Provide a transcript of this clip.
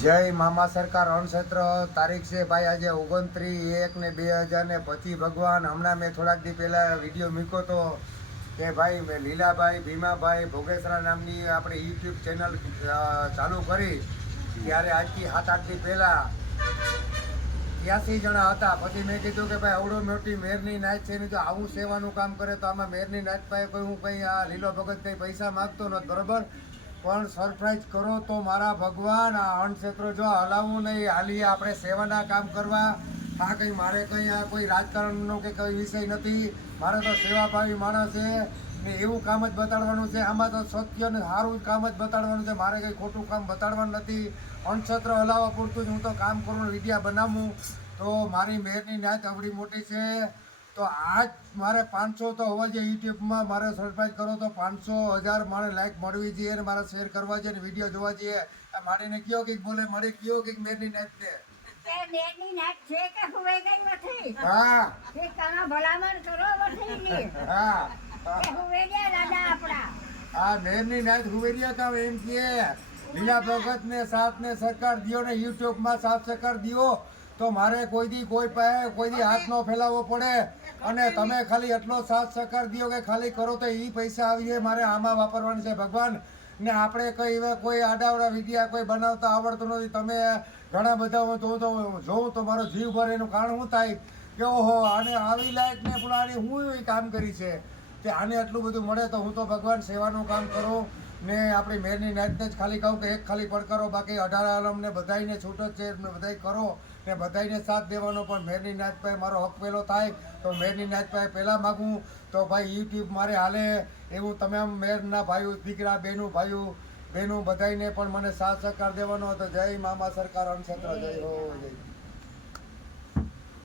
જય મામા સરકાર અણક્ષેત્ર તારીખ છે ભાઈ આજે 29/1/2025 ભગવાન હમણાં મેં થોડાક દી પહેલાં વિડીયો મૂક્યો તો કે ભાઈ મેં લીલાભાઈ ભીમાભાઈ ભોગેસરા નામની આપણે યુટ્યુબ ચેનલ ચાલુ કરી ત્યારે આજથી 7-8 દી પહેલાં 83 જણા હતા. પછી મેં કીધું કે ભાઈ આવડો મોટી મેરની નાચ છે ને જો આવું સેવાનું કામ કરે તો આમાં મેરની નાચ પાસે કોઈ હું કંઈ આ લીલો ભગત કંઈ પૈસા માગતો નથી બરાબર, પણ સરપ્રાઈઝ કરો તો મારા ભગવાન આ અણક્ષેત્ર જો હલાવવું નહીં, હાલીએ આપણે સેવાના કામ કરવા. આ કંઈ મારે કંઈ આ કોઈ રાજકારણનો કે કંઈ વિષય નથી, મારે તો સેવાભાવી માણસ છે ને એવું કામ જ બતાડવાનું છે. આમાં તો સત્ય ને સારું જ કામ જ બતાડવાનું છે, મારે કંઈ ખોટું કામ બતાડવાનું નથી. અણક્ષેત્ર હલાવવા પૂરતું જ હું તો કામ કરું, વિડીયા બનાવું. તો મારી મેરની નાચ અવડી મોટી છે તો આજ મારે 500 તો હોવા જોઈએ યુટ્યુબમાં. મારે સબસ્ક્રાઈબ કરો તો 500,000 મારે લાઈક મળવી જોઈએ અને મારે શેર કરવા જોઈએ અને વિડીયો જોવા જોઈએ. આ મારીને કયો કંઈક બોલે, મારી કયો કંઈક મેરની નાચ છે. મેરની નાચ છે કે હુવે ગઈ નથી? હા તે કાનો ભલામણ કરો વઠીની. હા કે હુવે ગયા દાદા આપણા. આ મેરની નાચ હુવેરિયા કામ એમ કે લીલા ભગત ને સાથ ને સરકાર દિયો ને યુટ્યુબમાં સાથ સરકાર દિયો તો મારે કોઈ દી કોઈ પાસે કોઈ દી હાથ ન ફેલાવવો પડે. અને તમે ખાલી એટલો સાથ સહકાર દો કે ખાલી કરો તો એ પૈસા આવીએ મારે આમાં વાપરવાનું છે ભગવાન. ને આપણે કંઈ એવા કોઈ આડાવડા વિડીયા કોઈ બનાવતા આવડતું નથી. તમે ઘણા બધા હું જોઉં તો મારો જીવ ભરે. એનું કારણ શું થાય કે ઓહો આને આવી લાયક ને પણ આની હું એ કામ કરી છે કે આને આટલું બધું મળે તો હું તો ભગવાન સેવાનું કામ કરું. ને આપણી મેરની નાચને જ ખાલી કહું કે એક ખાલી પડકારો, બાકી 18 આલમને બધાને છૂટ જ છે, બધાય કરો ને બધાને સાથ દેવાનો. પણ મેરની નાચ પાસે મારો હક પહેલો થાય તો મેરની નાચ પાસે પહેલાં માગું તો ભાઈ યુટ્યુબ મારે હાલે એવું તમામ મેરના ભાઈઓ દીકરા બહેનું બધાને પણ મને સાથ સહકાર દેવાનો હતો. જય મામા સરકાર અણક્ષેત્ર, જય હો જય.